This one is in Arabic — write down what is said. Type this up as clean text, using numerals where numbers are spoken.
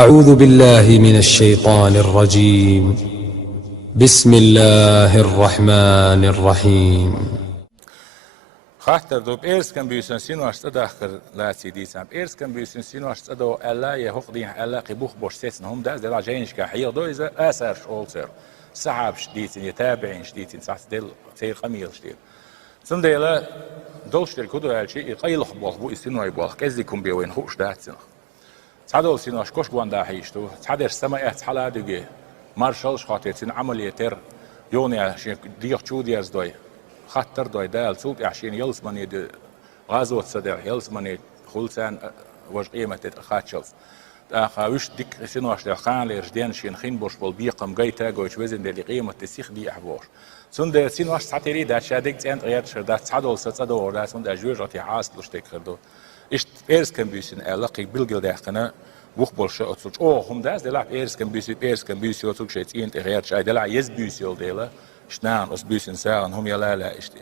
أعوذ بالله من الشيطان الرجيم. بسم الله الرحمن الرحيم. خاطر دوب إيرسكن بيسن سينوش تداخل لا سيدي سام إيرسكن بيسن سينوش تدو ألا يهوق دين ألا قبوخ بوش سيسن هم داز دلا جاينش كحيل دو إذا آثار شغل سير سحاب شديتين يتابعين شديتين ساعة دل سير قميل شديد ثم ديلا دولش دل كدو هالشي يقيلخ بوخ بو إستنو يبوخ كزيكم بيوين خوش داتسنخ تعدل سينوش كوش بوان دا حيشتو تعدر سما احتحالا دوغي مارشالش خاطرتين عمليتر يوني عشان ديخ شو دياز دوي خطر دوي دال سوق عشان يلزمني دي غازوت صدر يلزمني خلسان وش قيمة خاتشلز اخا وش ديك سينوش دا خان لرجدين شين خين بوش بالبيقم جايتا جوش وزن دي قيمة تسيخ دي احبوش سند سينوش ساتيري دا شادك تين غير شردا تعدل ستدور دا سند اجوجتي حاصلش تكردو إيش إيرسكن بيسن ألاقي بالجل داخنا وخبر شيء أتصل هم داز دلع إيرسكن بيسن أتصل شيء تين تغير شيء دلع يز بيسيل ديلا شنان أس بيسن ساعن هم يلا لا إشتي